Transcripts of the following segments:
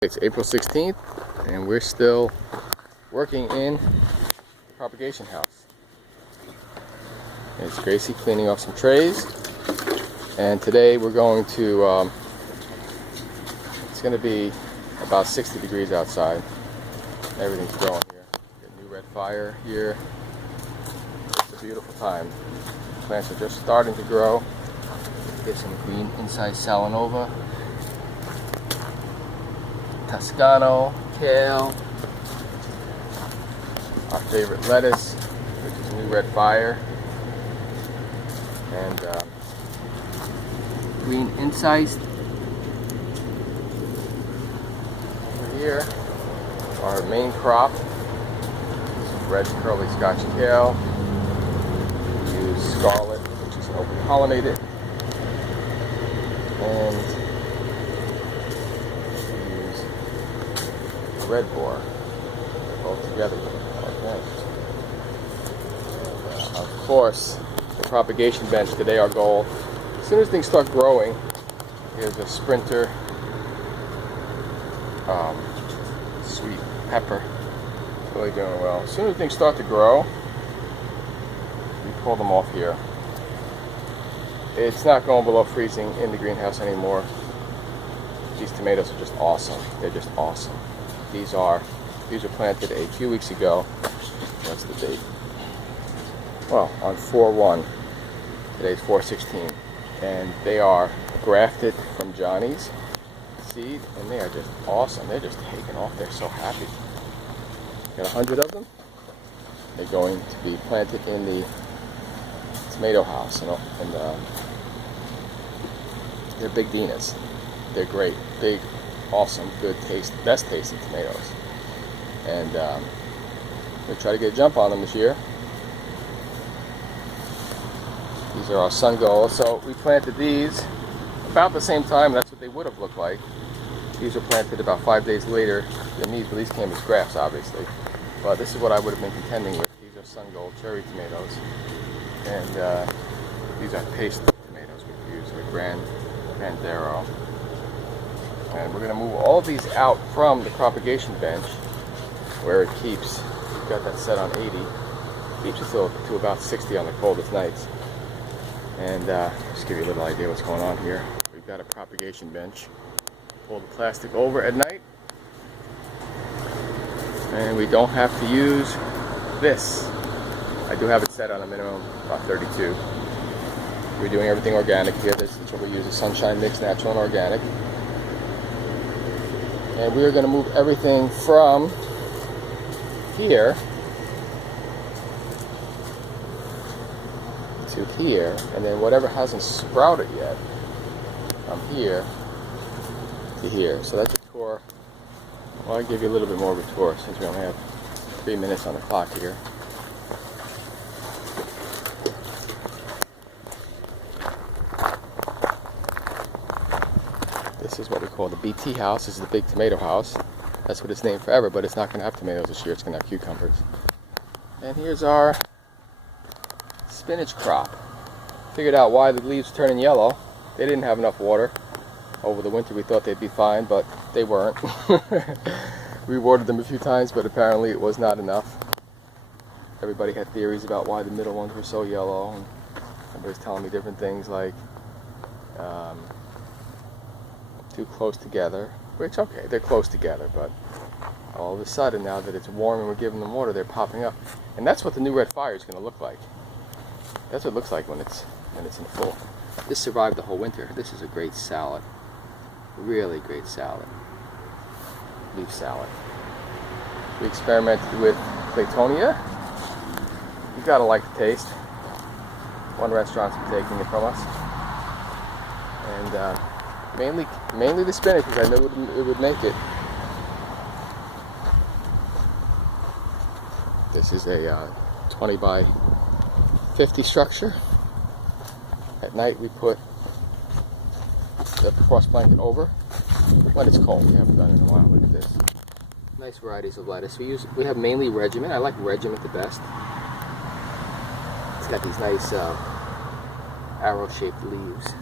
It's April 16th and we're still working in the propagation house. It's Gracie cleaning off some trays, and today we're going to, it's going to be about 60 degrees outside. Everything's growing here. Got new red fire here. It's a beautiful time. Plants are just starting to grow. There's some green inside Salanova, Toscano, kale, our favorite lettuce, which is new red fire, and green incised. Over here, our main crop, some red curly Scotch kale. We use scarlet, which is open pollinated, and red boar, both together. Of course, the propagation bench today, our goal, as soon as things start growing, here's a sprinter, sweet pepper, really doing well. As soon as things start to grow, we pull them off here. It's not going below freezing in the greenhouse anymore. These tomatoes are just awesome. They're just awesome. These are planted a few weeks ago. What's the date? Well, on 4/1. Today's 4/16, and they are grafted from Johnny's seed, and they are just awesome. They're just taking off. They're so happy. Got 100 of them. They're going to be planted in the tomato house, and they're Bigdenas. They're great, big, awesome, good taste, best tasting tomatoes, and we try to get a jump on them this year. These are our sun goals. So we planted these about the same time. That's what they would have looked like. These were planted about 5 days later than these, but these came as grafts, obviously. But this is what I would have been contending with. These are sun gold cherry tomatoes, and these are paste tomatoes we use. They're Grandero. And we're going to move all of these out from the propagation bench, where it keeps, we've got that set on 80, keeps it to about 60 on the coldest nights. And just give you a little idea what's going on here. We've got a propagation bench. Pull the plastic over at night, and we don't have to use this. I do have it set on a minimum, about 32. We're doing everything organic here. This is what we use, a sunshine mix, natural and organic. And we are going to move everything from here to here, and then whatever hasn't sprouted yet, from here to here. So that's a tour. Well, I'll give you a little bit more of a tour since we only have 3 minutes on the clock here. This is what we call the BT house. This is the big tomato house. That's what it's named forever, but it's not going to have tomatoes this year. It's going to have cucumbers. And here's our spinach crop. Figured out why the leaves are turning yellow. They didn't have enough water. Over the winter we thought they'd be fine, but they weren't. We watered them a few times, but apparently it was not enough. Everybody had theories about why the middle ones were so yellow, and everybody's telling me different things like too close together, which, okay, they're close together, but all of a sudden, now that it's warm and we're giving them water, they're popping up. And that's what the new red fire is going to look like. That's what it looks like when it's in full. This survived the whole winter. This is a great salad. Really great salad. Leaf salad. We experimented with Claytonia. You gotta like the taste. One restaurant's been taking it from us. And mainly the spinach, because I knew it would make it. This is a 20 by 50 structure. At night we put the frost blanket over when it's cold. We haven't done it in a while. Look at this. Nice varieties of lettuce. We have mainly regiment. I like regiment the best. It's got these nice arrow-shaped leaves.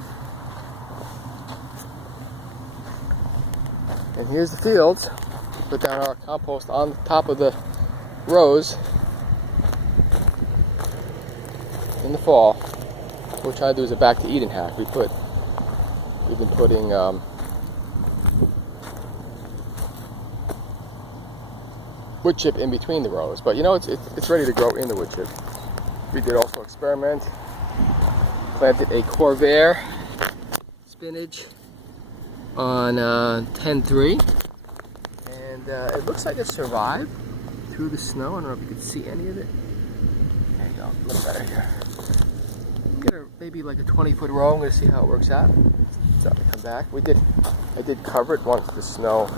And here's the fields. Put down our compost on the top of the rows in the fall. What we're trying to do is a back to Eden hack. We've been putting wood chip in between the rows, but you know it's ready to grow in the wood chip. We did also experiment. Planted a Corvair spinach on 10-3, and it looks like it survived through the snow. I don't know if you can see any of it. There you go, a little better here. Get maybe like a 20-foot row. I'm going to see how it works out. So I come back. I did cover it once the snow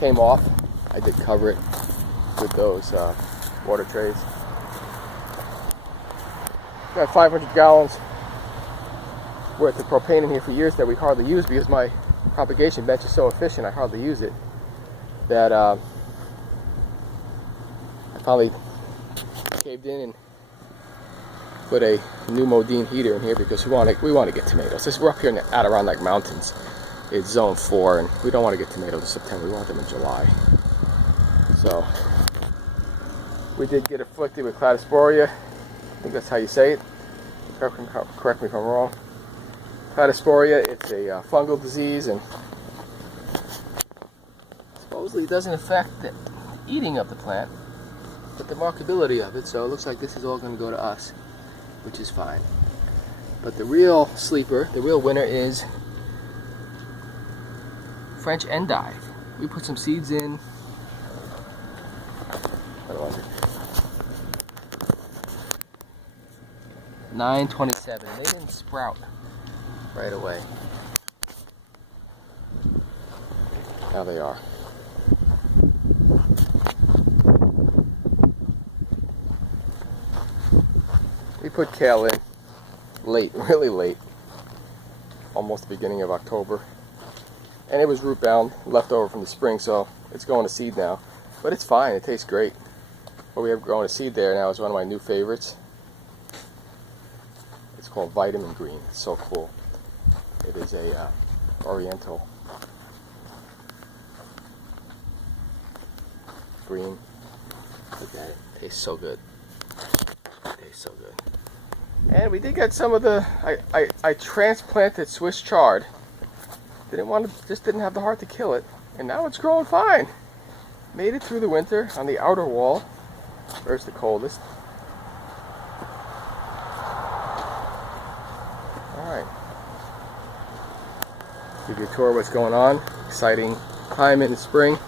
came off. I did cover it with those water trays. Got 500 gallons worth of propane in here for years that we hardly use because my propagation bench is so efficient. I hardly use it. That I finally caved in and put a new Modine heater in here because we want to get tomatoes. We're up here in the Adirondack Mountains. It's zone 4, and we don't want to get tomatoes in September. We want them in July. So we did get afflicted with cladosporia. I think that's how you say it. Correct me if I'm wrong. Cladosporia, it's a fungal disease, and supposedly it doesn't affect the eating of the plant, but the markability of it. So it looks like this is all going to go to us, which is fine. But the real sleeper, the real winner is French endive. We put some seeds in. What was it? 9/27, and they didn't sprout right away. Now they are. We put kale in late, really late, almost the beginning of October, and it was root bound, left over from the spring, so it's going to seed now. But it's fine, it tastes great. What we have growing to seed there now is one of my new favorites. It's called Vitamin Green. It's so cool. It is a oriental green. Look at it. Tastes so good. Tastes so good. And we did get some of the I transplanted Swiss chard. Just didn't have the heart to kill it, and now it's growing fine. Made it through the winter on the outer wall. Where's the coldest? Alright. Give you a tour of what's going on. Exciting time in the spring.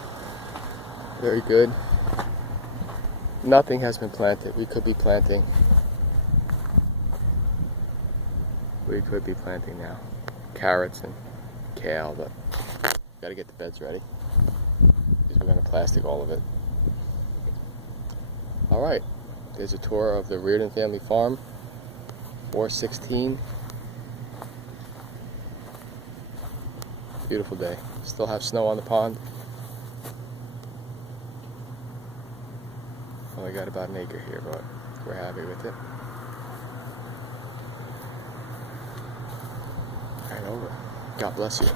Very good. Nothing has been planted. We could be planting. We could be planting now. Carrots and kale, but gotta get the beds ready. Because we're gonna plastic all of it. Alright. There's a tour of the Reardon family farm. 416. Beautiful day. Still have snow on the pond. Only got about an acre here, but we're happy with it. Right over. God bless you.